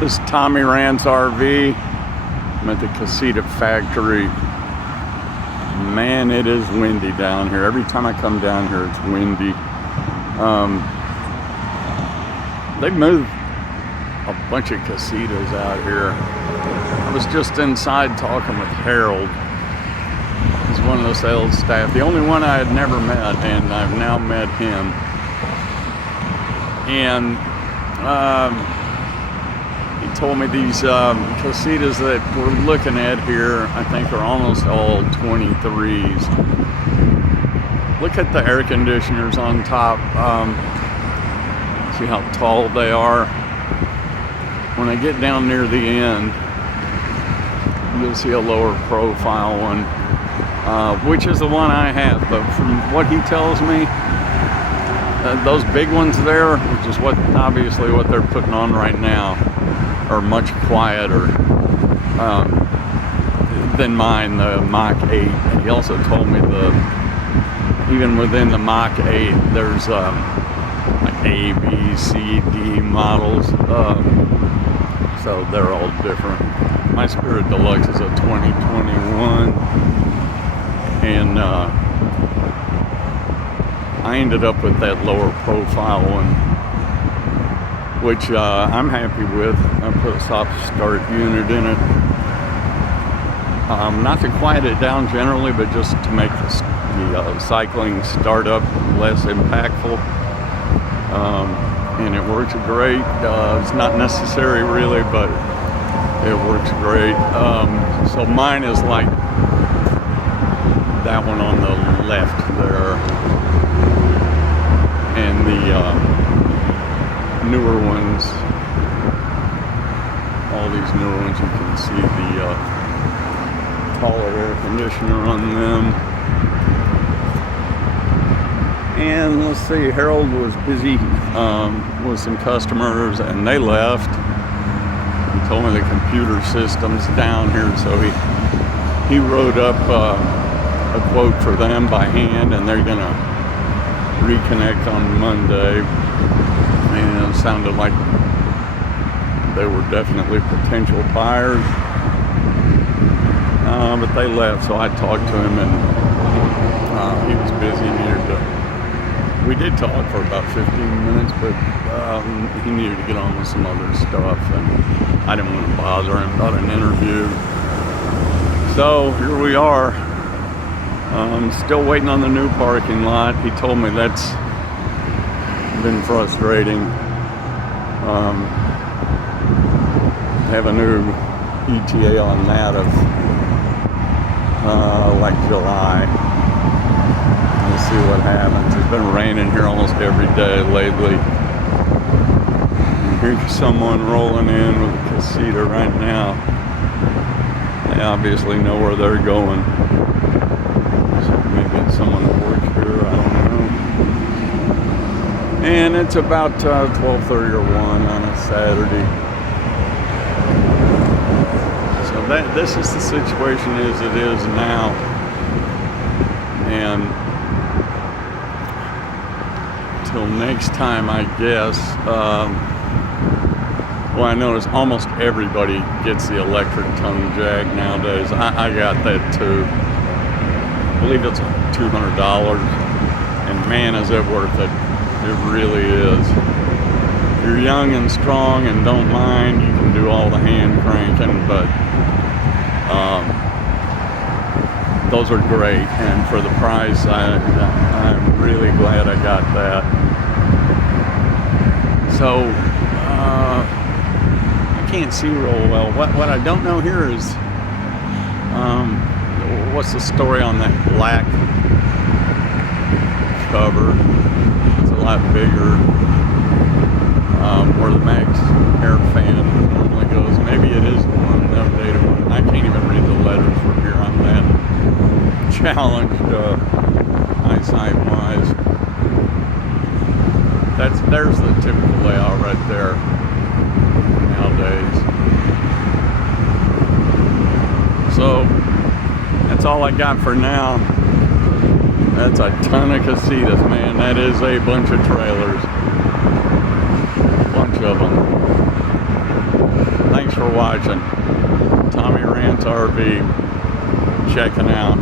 This is Tommy Rand's RV. I'm at the Casita Factory. Man, it is windy down here. Every time I come down here, it's windy. They moved a bunch of Casitas out here. I was just inside talking with Harold. He's one of the sales staff. The only one I had never met, and I've now met him. And he told me these Casitas that we're looking at here, I think are almost all 23s. Look at the air conditioners on top. See how tall they are. When I get down near the end, you'll see a lower profile one, which is the one I have. But from what he tells me, those big ones there, which is obviously what they're putting on right now, are much quieter than mine, the Mach 8. And he also told me even within the Mach 8, there's like A, B, C, D models. So they're all different. My Spirit Deluxe is a 2021, and I ended up with that lower profile one, which I'm happy with. I put a soft start unit in it. Not to quiet it down generally, but just to make the cycling startup less impactful. And it works great. It's not necessary really, but it works great. So mine is like that one on the left there. And the newer ones, all these newer ones, you can see the taller air conditioner on them. And let's see, Harold was busy with some customers and they left. He told me the computer system's down here, so he wrote up a quote for them by hand, and they're gonna reconnect on Monday. And it sounded like they were definitely potential buyers, but they left, so I talked to him, and he was busy and needed to. We did talk for about 15 minutes, but he needed to get on with some other stuff, and I didn't want to bother him about an interview. So here we are. Still waiting on the new parking lot. He told me that's been frustrating. Have a new ETA on that of like July. We'll see what happens. It's been raining here almost every day lately. And here's someone rolling in with a Casita right now. They obviously know where they're going. Maybe it's someone that works here, I don't know. And it's about 12:30 or 1 on a Saturday. So this is the situation as it is now. And till next time, I guess. Well, I notice almost everybody gets the electric tongue jack nowadays. I got that too. I believe it's $200, and man, is it worth it. It really is. If you're young and strong and don't mind, you can do all the hand cranking, but those are great, and for the price, I'm really glad I got that. So I can't see real well. What I don't know here is what's the story on that black cover? It's a lot bigger. Where the Max air fan normally goes. Maybe it is one, the updated one. I can't even read the letters from here. I'm that challenged eyesight wise. There's the typical layout right there nowadays. So that's all I got for now. That's a ton of Casitas, man. That is a bunch of trailers. Bunch of them. watching. Tommy Rant's RV, checking out.